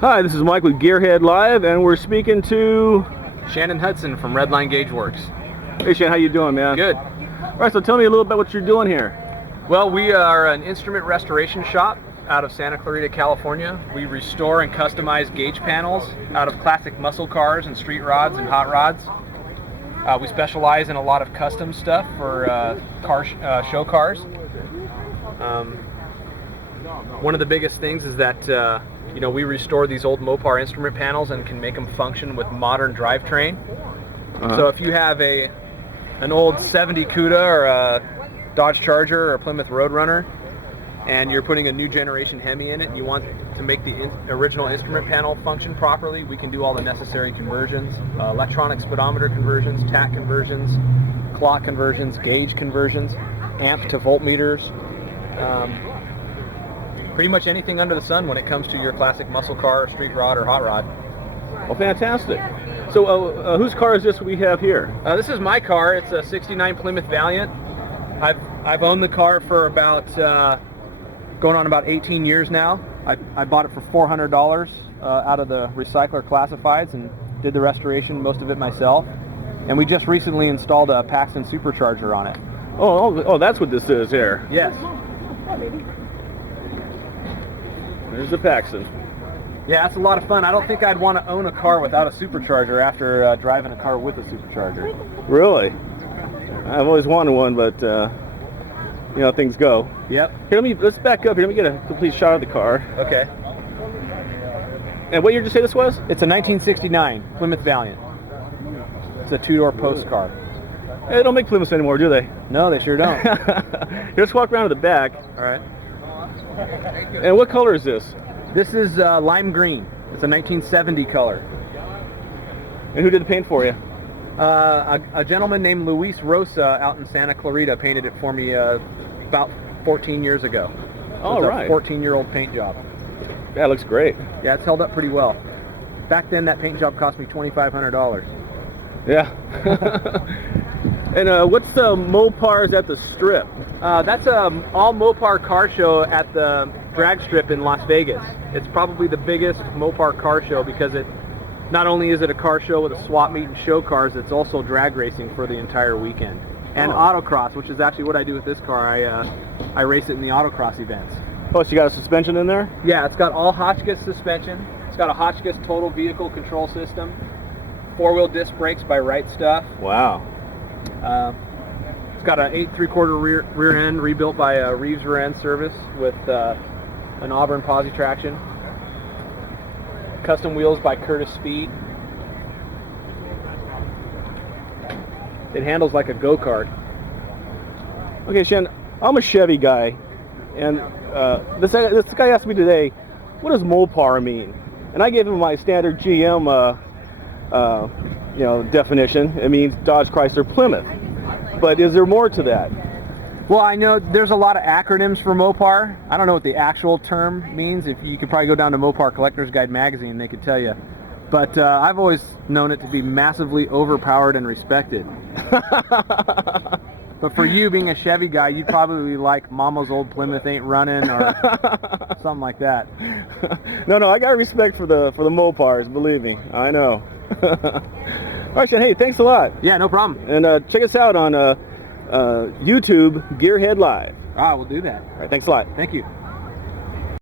Hi, this is Mike with Gearhead Live, and we're speaking to Shannon Hudson from Redline Gauge Works. Hey Shannon, how you doing, man? Good. All right, so tell me a little bit what you're doing here. Well, we are an instrument restoration shop out of Santa Clarita, California. We restore and customize gauge panels out of classic muscle cars and street rods and hot rods. We specialize in a lot of custom stuff for show cars. One of the biggest things is that we restore these old Mopar instrument panels and can make them function with modern drivetrain. So if you have an old 70 CUDA or a Dodge Charger or a Plymouth Roadrunner, and you're putting a new generation Hemi in it, and you want to make the original instrument panel function properly, we can do all the necessary conversions, electronic speedometer conversions, tach conversions, clock conversions, gauge conversions, amp to voltmeters, pretty much anything under the sun when it comes to your classic muscle car, street rod, or hot rod. Well, fantastic. So whose car is this we have here? This is my car. It's a '69 Plymouth Valiant. I've owned the car for about going on about 18 years now. I bought it for $400 out of the recycler classifieds and did the restoration, most of it myself. And we just recently installed a Paxton supercharger on it. Oh, that's what this is here. Yes. There's the Paxton. Yeah, that's a lot of fun. I don't think I'd want to own a car without a supercharger after driving a car with a supercharger. Really? I've always wanted one, but things go. Yep. Here, let's back up here. Let me get a complete shot of the car. Okay. And what year did you say this was? It's a 1969 Plymouth Valiant. It's a two-door post car. They don't make Plymouths anymore, do they? No, they sure don't. Here, let's walk around to the back. All right. And what color is this? This is lime green. It's a 1970 color. And who did the paint for you? A gentleman named Luis Rosa out in Santa Clarita painted it for me about 14 years ago. All right. A 14-year-old paint job. That looks great. Yeah, it's held up pretty well. Back then, that paint job cost me $2,500. Yeah. And what's the Mopars at the Strip? That's an all Mopar car show at the drag strip in Las Vegas. It's probably the biggest Mopar car show because not only is it a car show with a swap meet and show cars, it's also drag racing for the entire weekend. And autocross, which is actually what I do with this car. I race it in the autocross events. Oh, so you got a suspension in there? Yeah, it's got all Hotchkiss suspension. It's got a Hotchkiss total vehicle control system. 4-wheel disc brakes by Right Stuff. Wow. It's got an 8 3/4 rear end rebuilt by Reeves Rear End Service with an Auburn posi traction. Custom wheels by Curtis Speed. It handles like a go-kart. Okay, Shannon, I'm a Chevy guy, and this guy asked me today, what does Mopar mean? And I gave him my standard GM definition. It means Dodge, Chrysler, Plymouth. But is there more to that? Well, I know there's a lot of acronyms for Mopar. I don't know what the actual term means. If you could probably go down to Mopar Collector's Guide magazine, they could tell you. But I've always known it to be massively overpowered and respected. But for you, being a Chevy guy, you'd probably like Mama's Old Plymouth Ain't Running or something like that. No, I got respect for the Mopars, believe me. I know. All right, Shannon, hey, thanks a lot. Yeah, no problem. And check us out on YouTube, Gearhead Live. We'll do that. All right, thanks a lot. Thank you.